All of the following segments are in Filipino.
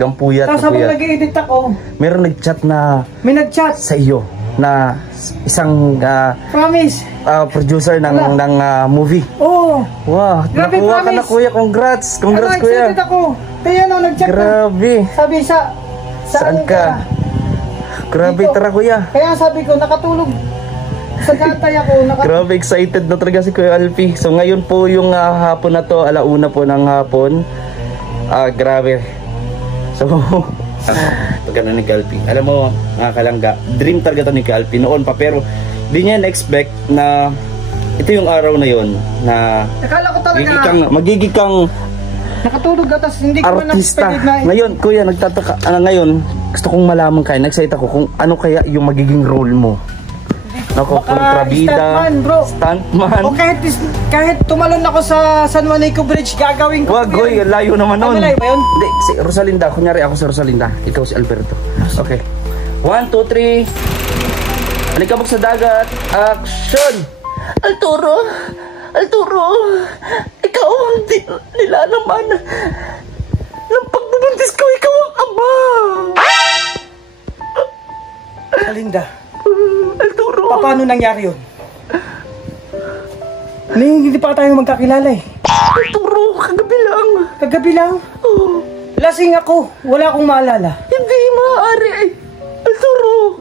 Hanggang puyat. Tapos habang nag-edit ako, meron nag-chat na... may nag-chat sa iyo na isang promise producer ng movie. Oo. Wow, grabe, nakuha ka na kuya. Congrats. Congrats kuya. Excited ako. Kaya nag-chat grabe. Sabi saan ka? Grabe, dito. tara kuya. Kaya sabi ko, nakatulog. Sa gantay ako. Grabe, excited na talaga si Kuya Alfie. So ngayon po yung hapon na to, alauna po ng hapon. Grabe. So, pagkano ni Alfie. Alam mo, mga kalangga, dream talaga to ni Alfie noon pa. Pero, di niya na-expect na ito yung araw na yon na nakala ko talaga magiging kang nakatulog ka, tas hindi ko artista. Ngayon, kuya, nagtataka. Ngayon, gusto kong malaman kayo. Nag-excite ako kung ano kaya yung magiging role mo. Ako, kontrabida, stuntman. O kahit tumalon ako sa San Juanico Bridge, gagawin ko. Wag, goy, layo naman nun. Malayo ba yun? Hindi, si Rosalinda. Kunyari ako si Rosalinda. Ikaw si Alberto. Okay. 1, 2, 3. Alikabok sa dagat. Action! Arturo! Arturo! Ikaw ang nilalaman ng pagbubuntis ko. Ikaw ang ama! Rosalinda. Arturo! Paano nangyari yun? Hindi pa tayo magkakilala eh. Arturo, kagabi lang. Kagabi lang? Oh. Lasing ako. Wala akong maalala. Hindi maaari. Arturo!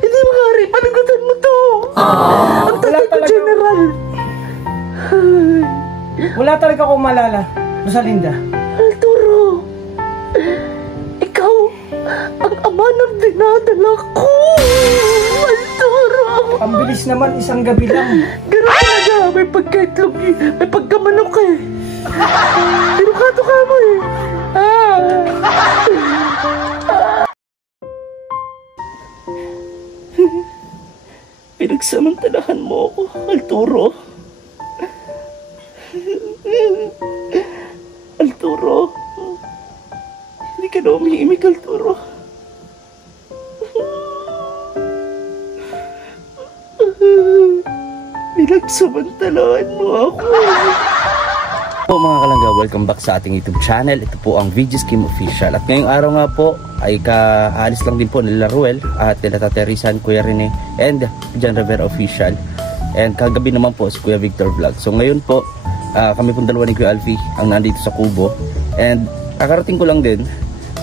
Hindi maaari. Panagutan mo to. Ang tatay ko, General. Wala talaga akong maalala. Rosalinda. Arturo! Ikaw ang ama ng dinadala ko. Arturo! Ang bilis naman, isang gabi lang. Ganun talaga. May pagkaitlog eh. May pagkamanok eh. Tinukato ka mo eh. Pinagsamantalahan mo ako, Arturo. Arturo. Hindi ka na umiimik, Arturo. Pinagsamantalahan mo ako. Po mga kalangga, welcome back sa ating YouTube channel. Ito po ang VG Scheme Official. At ngayong araw nga po ay kaalis lang din po nila Ruel at nila Tate Rizan, Kuya Rene and John Rivera Official. And kagabi naman po si Kuya Victor Vlog. So ngayon po kami pong dalawa ni Kuya Alfie ang nandito sa Kubo. And kakarating ko lang din.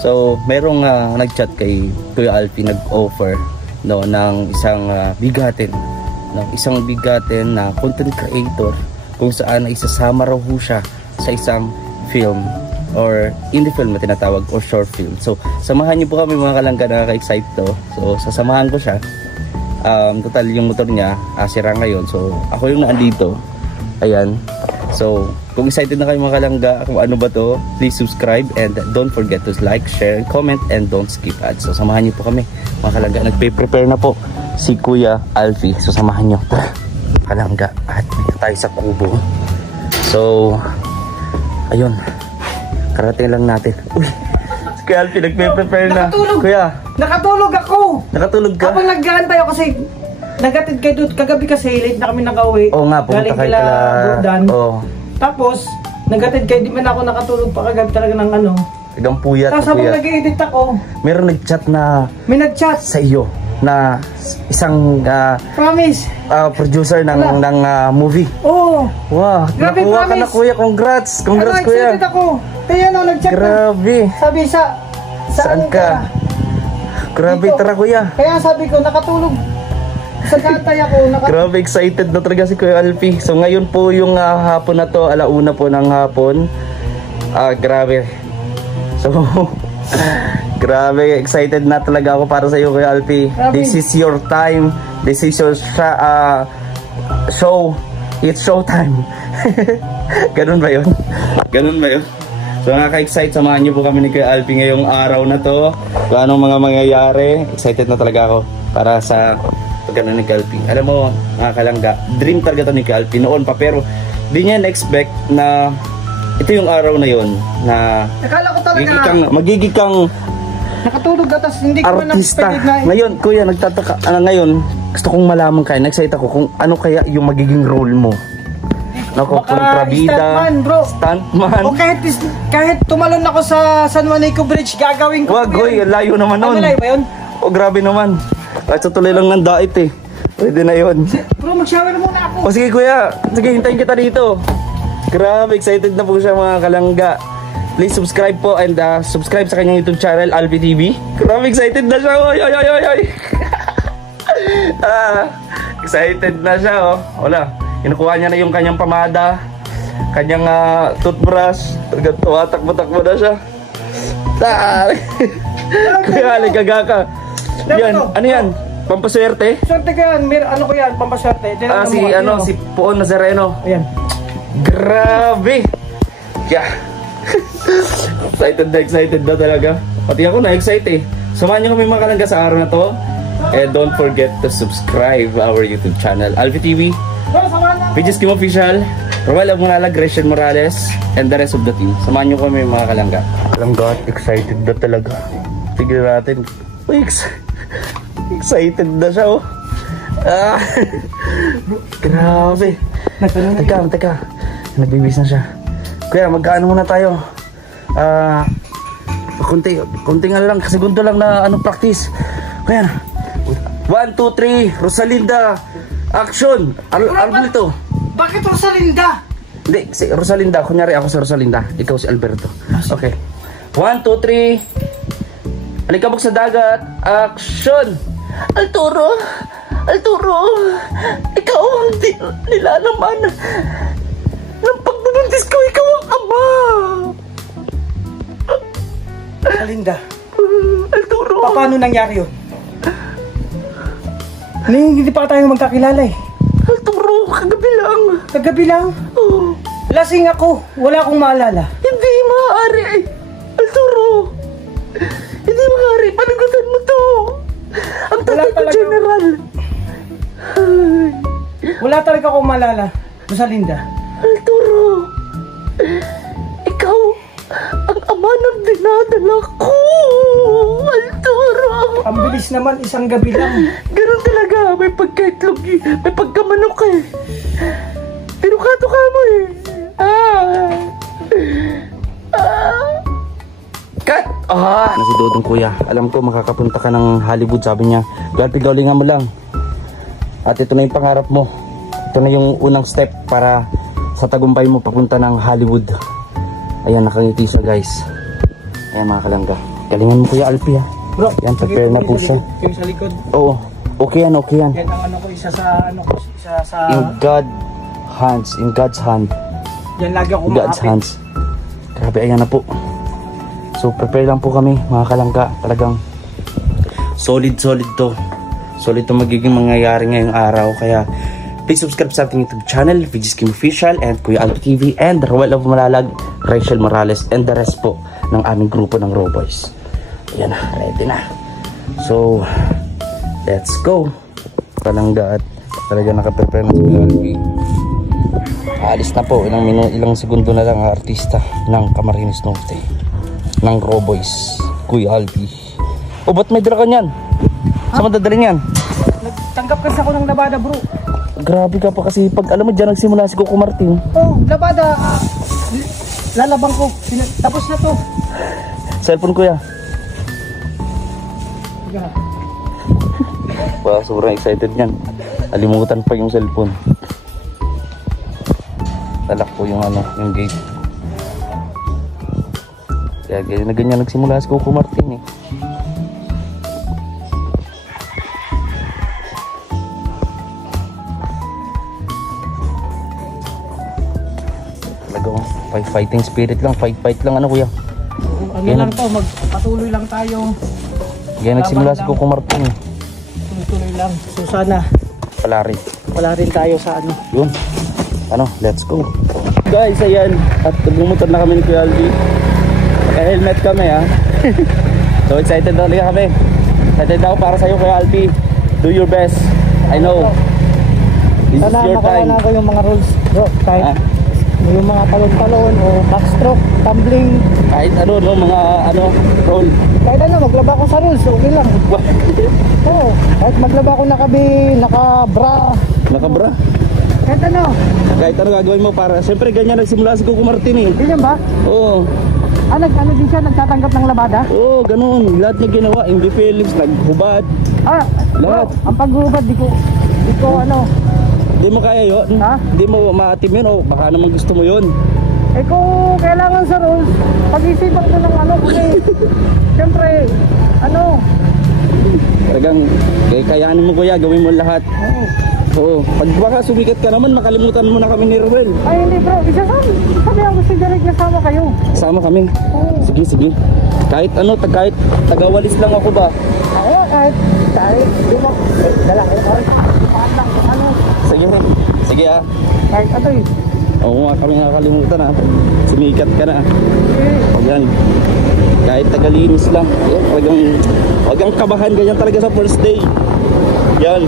So merong nag-chat kay Kuya Alfie, nag-offer no, ng isang bigatin na content creator kung saan isasama raw ho siya sa isang film or indie film na tinatawag or short film. So samahan niyo po kami mga kalangga, nakaka-excite to. So sasamahan ko siya. Total yung motor niya sira ngayon. So ako yung naandito. Ayan. So kung excited na kayo mga kalangga kung ano ba to, please subscribe and don't forget to like, share, and comment and don't skip ads. So samahan niyo po kami mga kalangga. Nagpe-prepare na po si Kuya Alfie. So samahan niyo. Tara kalangga at dito tayo sa Kubo. So ayun, karating lang natin. Uy, si Kuya Alfie nagpe-prepare na. Kuya, Nakatulog ako. nakatulog ka? Habang nag-aantay ako kasi nagatid kayo doon. Kagabi kasi late na kami nag-uwi. Oo nga, pumunta kayo Jordan. Oo. Tapos nagatid kayo, di man ako nakatulog pa kagabi talaga ng ano. Hanggang puyat. Tapos habang nag-edit ako, meron nag-chat na may nag-chat sa iyo na isang promise producer ng movie. Oo. Wow, Grabe, nakuha ka na promise. kuya. Congrats. Congrats kuya. Excited ako. Kaya nag-chat Grabe. Sabi Saan ka? Grabe, dito. tara kuya. Kaya sabi ko, nakatulog. Sa gantay ako. Grabe, excited na talaga si Kuya Alfie. So ngayon po yung hapon na to, alauna po ng hapon. Grabe. So grabe, excited na talaga ako para sa iyo Kuya Alfie. Grabe. This is your time. This is your show. It's show time. Ganun ba yun? Ganun ba yun? So nakaka-excite, samahan niyo po kami ni Kuya Alfie ngayong araw na to. Kung anong mga mangyayari. Excited na talaga ako para sa pagkano ni Alfie. Alam mo, mga kalangga, dream talaga to ni Alfie noon pa. Pero di niya na-expect na ito yung araw na yon na nakala ko talaga magiging kang nakatulog ka, tas hindi ko artista. na Ngayon, kuya, nagtataka. Ngayon, gusto kong malaman kayo. Nag-excite ako kung ano kaya yung magiging role mo. Nako, Baka kontrabida. stuntman, bro. Stuntman. O kahit tumalon ako sa San Juanico Bridge, gagawin ko. Wag, oy, layo naman nun. Ano layo ba yun? O, grabe naman. Kahit sa tuloy lang ng dait eh. Pwede na yun. Bro, mag-shower muna ako. O sige kuya, sige hintayin kita dito. Grabe, excited na po siya mga kalangga. Please subscribe po and subscribe sa kanyang YouTube channel, Alpi TV. Grabe, excited na siya. Oy, oy, oy, oy, oy. Excited na siya, oh. Wala. Kinukuha niya na yung kanyang pamada, kanyang toothbrush. Tumatakbo-takbo na siya. Kuya, ligaga ka. Yan, ano yan? Pampaswerte? Swerte ka yan. Ano ko yan? Pampaswerte. Si Poon Nazareno. Ayan. Grabe! Yeah. Excited na talaga. Pati ako na-excite eh. Samahan niyo kami mga kalangga sa araw na to. And don't forget to subscribe our YouTube channel, Alpi TV, VG's Kim Official, Roel Abunala, Grecian Morales, and the rest of the team. Samahan niyo kami mga kalangga. Kalangga, excited na talaga. Tignan natin. Uy, excited na siya, oh. Grabe. Teka. Nagbibis na siya. Kuya, magkaano muna tayo? Konting ano lang, segundo lang na practice. Kuya, 1, 2, 3, Rosalinda, action! Alberto. Bakit Rosalinda? Hindi, si Rosalinda. Kunyari ako si Rosalinda. Ikaw si Alberto. Okay. 1, 2, 3. Alikabok sa dagat. Action! Arturo! Ikaw ang nilalaman ng pagbubuntis ko. Ikaw ang ama! Rosalinda. Arturo! Paano nangyari yun? Hindi pa tayo magkakilala eh. Arturo, kagabi lang. Oh. Lasing ako. Wala akong maalala. Hindi maaari. Arturo, hindi maaari. Panagutan mo to. Ang tatay ko, General. Wala talaga akong maalala. Rosalinda. Arturo, ikaw ang ama ng dinadala ko. Arturo. Ang bilis naman, isang gabi lang. Ganun talaga, may pagkaitlog, may pagkamanok eh. Tinukato ka mo eh. Cut! Si Dodong kuya, alam ko makakapunta ka ng Hollywood, sabi niya. Galingan mo lang. At ito na yung pangarap mo. Ito na yung unang step para sa tagumpay mo papunta ng Hollywood. Ayan, nakangiti siya guys. Ayan mga kalangga. Galingan mo kuya Alpi ha. Bro, yan, prepare na po siya. Yung sa likod. Oo, okay yan. Yan ang isa sa In God's hand. Yan lagi ako In God's hands. Grabe, ayan na po. So prepare lang po kami mga kalangga. Talagang solid to. Solid to magiging mangyayari ngayong araw. Kaya please subscribe sa ating YouTube channel, VG's Kim Official, and Kuya Alpi TV, and Roel of Malalag, Rachel Morales, and the rest po ng aming grupo ng Raw Boys. Ayan na, ready na. So, let's go. Kalangga at talaga nakaprepare na si Kuya Alpi. Aalis na po, ilang segundo na lang ang artista ng Camarines Norte, ng Raw Boys, Kuya Alpi. O, ba't may dala ka niyan? Saan madadalhin yan? Nagtanggap kasi ako ng labada, bro. Grabe ka pa kasi pag alam mo dyan nagsimula si Coco Martin. Oh, labada. Lalabang ko. Tapos na to. Cellphone kuya. Wow, sobrang excited niyan. Alimutan pa yung cellphone. Talak po yung yung gate. Kaya ganyan nagsimula si Coco Martin eh. Fighting spirit lang, fight lang kuya. Lang to, magpatuloy lang tayo. Ganyan nagsimula si Coco Martin. Tuloy lang. So sana wala rin tayo sa Yun. Let's go. Guys, ayan. At bumumotor na kami ni Kuya Alpi. Naka-helmet kami ha. So excited na kami. Excited ako para sa iyo Kuya Alpi. Do your best. I know. This is your time. Sana ko yung mga rules, bro. Kahit yung mga talon-talon o backstroke, tumbling. Kahit mga roll. Kahit maglaba ko sa rules, okay lang. Oo, kahit maglaba ko naka-bra. Naka-bra? Kahit ano? Kahit ano gagawin mo para, siyempre ganyan nagsimula si Coco Martin eh. Ganyan ba? Oo. Ano din siya, nagtatanggap ng labada? Oo, ganun. Lahat niya ginawa. MV Phillips, naghubad. Lahat. Ang paghubad, di ko ano. Hindi mo kaya yun? Ha? Hindi mo maatim yun o baka naman gusto mo yun? Eh kung kailangan sa rules, pag-isipan ko ng ano kasi siyempre, ano. Talagang, kayanin mo kuya, gawin mo lahat. Oo. Pag baka sumikat ka naman, makalimutan mo na kami ni Ruel. Ay hindi bro, sabi ako si Derek na sama kayo. Sama kami? Oo. Sige, sige. Kahit ano, kahit tagawalis lang ako ba? Oo, kahit dumag, dala ko ano. Sige, sige ah. Kahit ano eh. Oo nga, kami nakakalimutan ah. Sumikat ka na. Yan. Kahit tagalinis lang. Wag kang kabahan, ganyan talaga sa first day. Yan.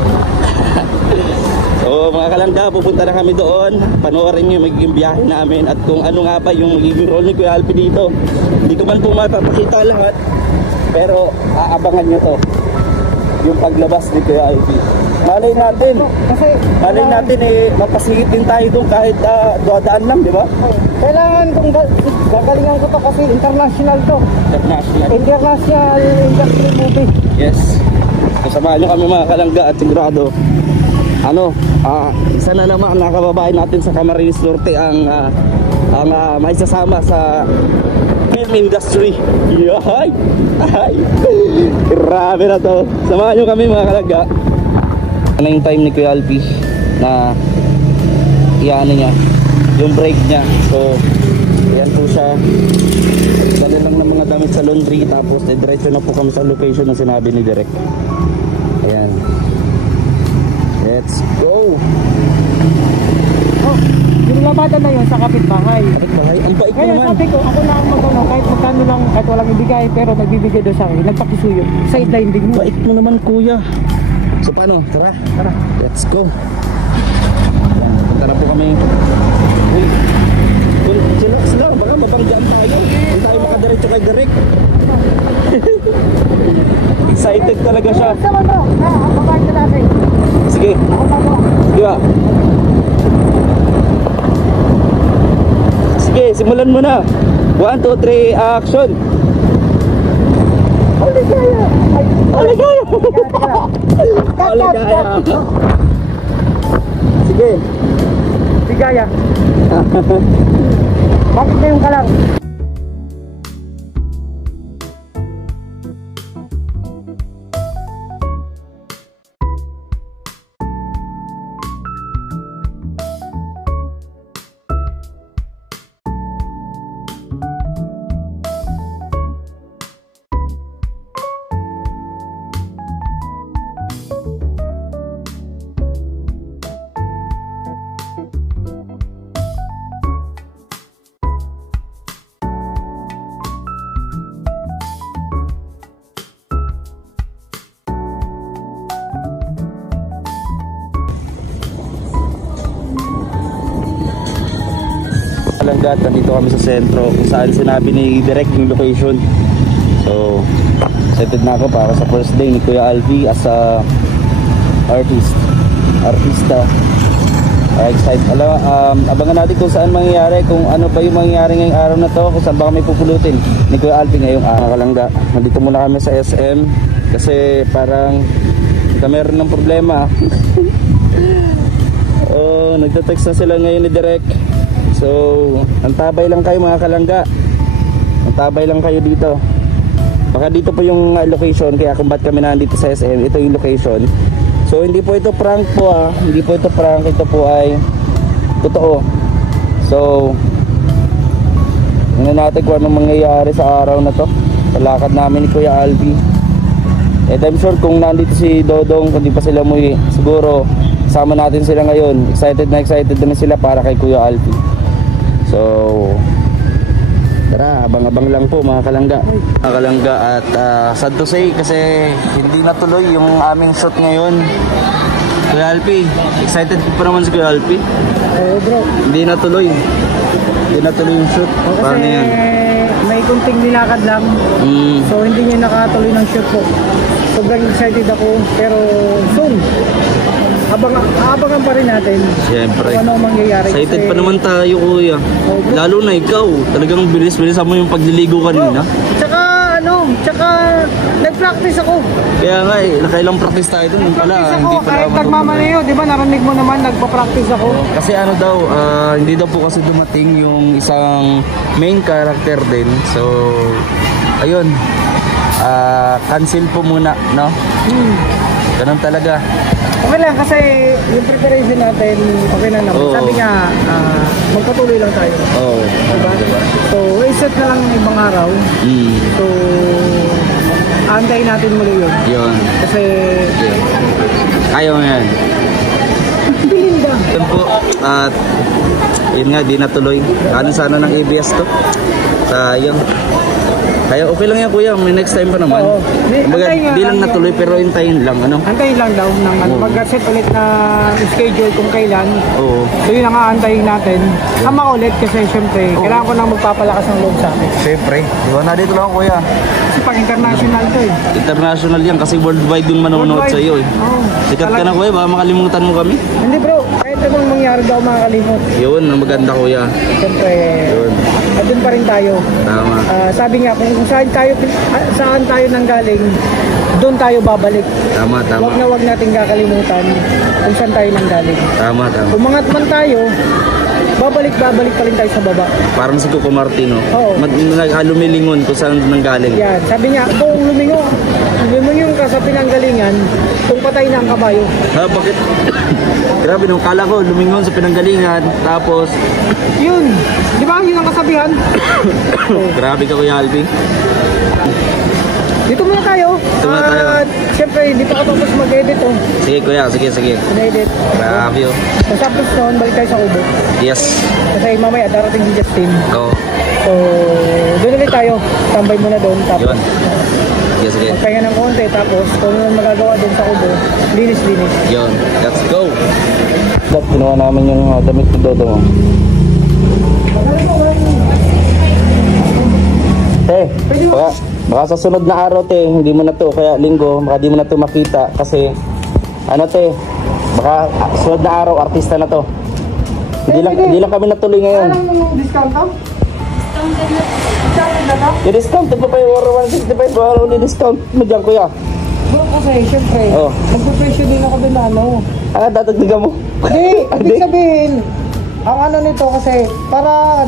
So mga kalangga, pupunta na kami doon. Panoorin yung magiging biyahe namin at kung ano nga ba yung magiging role ni Kuya Alpi dito. Hindi ko man po mapapakita lahat, pero aabangan nyo to, yung paglabas ni Kuya Alpi. Malay natin eh, mapasingit din tayo doon kahit duwadaan lang, di ba? Kailangan kung gagalingan ko to kasi international to. International industry movie. Yes. Kasamahan nyo kami mga kalangga at sigurado isa na naman ang nakababae natin sa Camarines Norte ang may sasama sa film industry. Ay! Grabe na to. Samahan nyo kami mga kalangga. Ano yung time ni Kuya Alpi na iyaano niya yung break niya. So yan po siya. Dali lang ng mga damit sa laundry, tapos diretso na po kami sa location na sinabi ni Direk. Ayan, let's go. Yung labada na yun sa kapitbahay. Ang bait mo Ngayon naman. sabi ko, ako lang magano, kahit magkano lang, kahit walang ibigay, pero nagbibigay doon sa akin, nagpakisuyo. Sideline din mo. Bait mo naman kuya. So paano? Tara, let's go. Ayan, punta na po kami. Uy, sila, baka mabanggaan tayo. Hindi tayo makadiretso kay Direk. Excited talaga siya. Sama bro, ang babae ka natin. Sige. Ako pa bro. Sige ba? Sige, simulan mo na. 1, 2, 3, action. Oligaya! Oligaya! Oligaya! Sige. Ligaya. Bakit kayong ka lang? Kalanggat, nandito kami sa sentro kung saan sinabi ni Direk yung location. So excited na ako para sa first day ni Kuya Alpi as a artista. Excited. Abangan natin kung saan mangyayari, kung ano ba yung mangyayari ngayong araw na to, kung saan ba kami pupulutin ni Kuya Alpi ngayong araw. Kalangga, nandito muna kami sa SM kasi parang meron ng problema. Nagte-text na sila ngayon ni Direk. So, antabay lang kayo mga kalangga. Antabay lang kayo dito. Baka dito po yung location, kaya kung ba't kami nandito sa SM, ito yung location. So, hindi po ito prank po hindi po ito prank, ito po ay totoo. So, tingnan natin kung anong mangyayari sa araw na to, sa lakad namin ni Kuya Alpi. And I'm sure kung nandito si Dodong, kung di pa sila umuwi, siguro sama natin sila ngayon. Excited na sila para kay Kuya Alpi. So tara, abang-abang lang po mga kalangga. Mga kalangga, at sad to say kasi hindi natuloy yung aming shoot ngayon. Kuya Alpi, excited pa naman si Kuya Alpi. Bro, Hindi natuloy yung shoot. Paano yan? may kunting nilakad lang. So hindi niya nakatuloy ng shoot po. Sobrang excited ako, pero soon abangan pa rin natin. Siyempre. Kung ano ang mangyayari. Excited kasi pa naman tayo, kuya. Lalo na ikaw. Talagang bilis-bilisan mo yung pagliligo kanina. Tsaka nag-practice ako. Kaya nga nakailang practice tayo dun. Yung pala, Practice hindi ako pala kahit nagmamanayo, di ba? Narinig mo naman, nagpa-practice ako. Kasi ano daw, hindi daw po kasi dumating yung isang main character din. So, ayun. Cancel po muna, no? Ganun talaga. Okay lang kasi yung preparation natin, okay na naman. Oo. Sabi nga, magpatuloy lang tayo. Oo. Diba? So, iset na lang ng ibang araw. So, antayin natin muli yun. Yun. Kasi, Ayaw nga yan. Belinda. Yun po. At, yun nga, di natuloy. Ano sana ng ABS to? Sayang. Kaya okay lang yan, kuya. May next time pa naman. Oo. Kumbaga, Antayin nga di lang lang natuloy, pero hintayin lang, ano? Antayin lang daw ng Oo. mag-set ulit na schedule kung kailan. Oo. So yun ang aantayin natin. Tama ulit kasi syempre, kailangan ko nang magpapalakas ng loob sa akin. Siyempre. Di ba, na dito lang, kuya. Kasi pang international to eh. International yan, kasi worldwide yung manonood Worldwide. sa iyo, eh. Oo. Sikat ka na, kuya. Baka makalimutan mo kami. Hindi bro, kahit anong mangyari daw makakalimot. Yun, ang maganda, kuya. Siyempre, Yun. andun pa rin tayo. Tama. Sabi nga, kung saan tayo nanggaling, doon tayo babalik. Tama, tama. Wag na wag natin kakalimutan kung saan tayo nanggaling. Tama, tama. Umangat man tayo, babalik pa rin tayo sa baba. Parang si Coco Martino. Oo. Lumilingon kung saan nanggaling. Yan, sabi niya, kung lumingon ka sa pinanggalingan, kung patay na ang kabayo. Ha, bakit? Grabe, nung kala ko, lumingon sa pinanggalingan, tapos, Yun, di ba? Yun ang kasabihan. grabe ka, Kuya Alvin. Dito muna tayo. Dito muna tayo. At syempre, hindi pa ako tapos mag-edit oh. Sige, Kuya, sige. Mag-edit. Grabe, oh. Tapos noon, balik tayo sa Ubo. Yes. Kasi mamaya darating si Justin. Go. So, doon ulit tayo. Tambay muna doon. Tapos, Yun. Sige. magpahinga ng konti. Tapos, kung ano magagawa doon sa Ubo, linis-linis. Yun. Let's go. Ginawa namin yung damit ni Dodo mo. Baka sa sunod na araw, te, hindi mo na to, kaya linggo, baka di mo na to makita. Kasi, ano, te, baka sunod na araw, artista na to. Hindi lang kami natuloy ngayon. Anong discount to? Discounted na to? I-discount pa pa yung 165, baka ni-discount mo dyan, kuya. Bro, kasi syempre, Oh. nagpo-presyo din ako din na ano. Dadagdagan mo. Hindi, ibig sabihin, ang ano nito kasi, para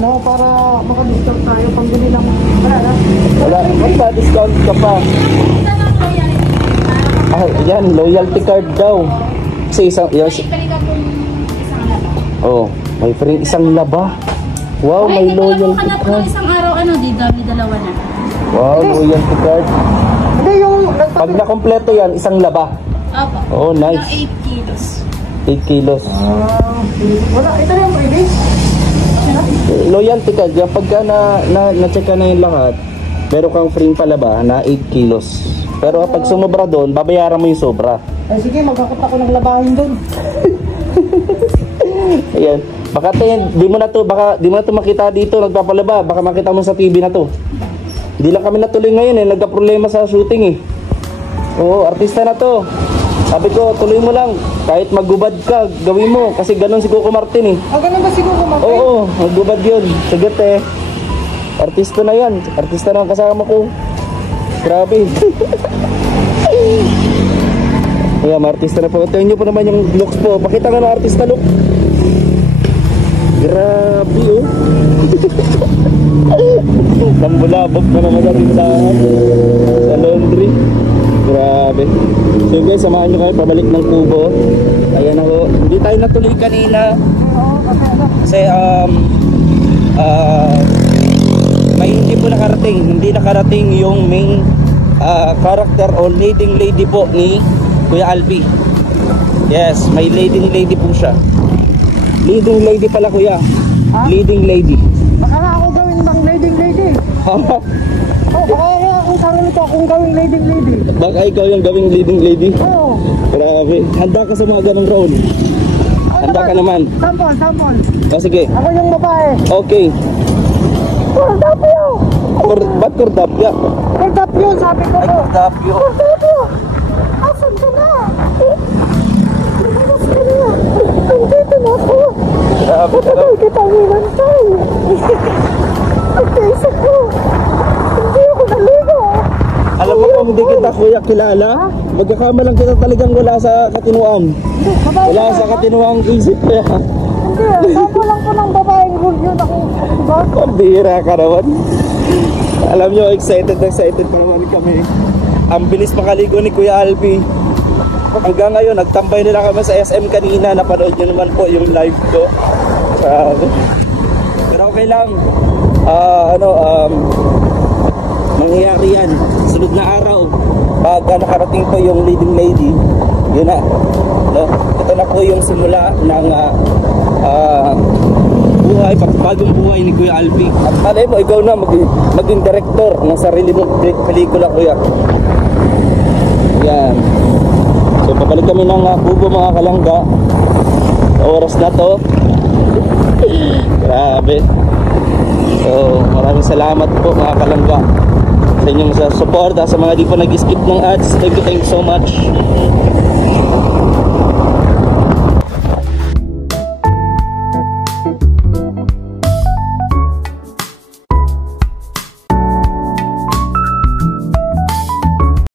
maka-discount tayo, pambili lang. Wala, magpa-discount ka pa. Yan, loyalty card daw. Kasi isang, yes. Oh, may free isang laba. Wow, may loyalty card. Isang araw, di dalawa na. Wow, loyalty card. Hindi, yung Pag nakompleto yan, isang laba. Opo. Oh, nice. 8 kilos. 8 kilos. wala, ito yung previous. Loyalty card, yan pagka na-check ka na yung lahat, meron kang free palaba na 8 kilos. Pero kapag sumobra doon, babayaran mo yung sobra. Ay, sige, magkakot ako ng labahin doon. Ayan. Baka di mo na to makita dito nagpapalaba. Baka makita mo sa TV na to. Hindi lang kami natuloy ngayon nagka-problema sa shooting eh. Oo, artista na to. Sabi ko, tuloy mo lang. Kahit maggubad ka, gawin mo. Kasi ganun si Coco Martin eh. Ganun ba siguro kumapit? Oo, maggubad yun. Sagot eh. Artista na yan. Artista na ang kasama ko. Grabe. Ayan, artista na po. Tingnan nyo po naman yung looks po. Pakita nga ng artista look. Grabe oh. Nambulabog na naman natin sa laundry. Grabe. So guys, samahan nyo kayo pabalik ng kubo. Ayan ako. Hindi tayo natuloy kanina. Kasi may hindi nakarating yung main character o leading lady po ni Kuya Albi. Yes, may leading lady po siya. Leading lady pala, kuya. Ha? Leading lady. Baka nga ako gawin bang leading lady? Baka nga akong sarili ko akong gawing leading lady. Baka ikaw yung gawing leading lady? Oo. Grabe. Handa ka sa mga ganong role? Handa ka naman? Sample. O sige. Ako yung babae. Okay. Kordapyo! Ba't kordapya? Kordapyo, sabi ko po. Kordapyo. Kordapyo! Asan ka na? Nandito na ako. Matagal kitang hinantay. Nagkaisip ko. Hindi ako naligo. Alam mo kung hindi kita kuya kilala, magkakamalang kita talagang wala sa katinuan. Wala sa katinuang isip kaya. Hindi, samo lang po ng babaeng Julio na kung diba? Pambira ka naman. Alam nyo, excited pa naman kami. Ang bilis makaligo ni Kuya Albi. Hanggang ngayon, nagtambay nila kami sa SM kanina. Napanood nyo naman po yung live ko. Pero okay lang. Mangyayari yan. Sunod na araw. Pag nakarating po yung leading lady, yun na. No? Ito na po yung simula ng buhay, bagong buhay ni Kuya Albi. At malay mo, ikaw na maging director ng sarili mong pelikula, Kuya. Yan. So pabalik kami ng Kubo mga kalangga. Sa oras na to. Grabe. So maraming salamat po mga kalangga sa inyong suporta, sa mga di pa nag-skip ng ads. Thank you so much.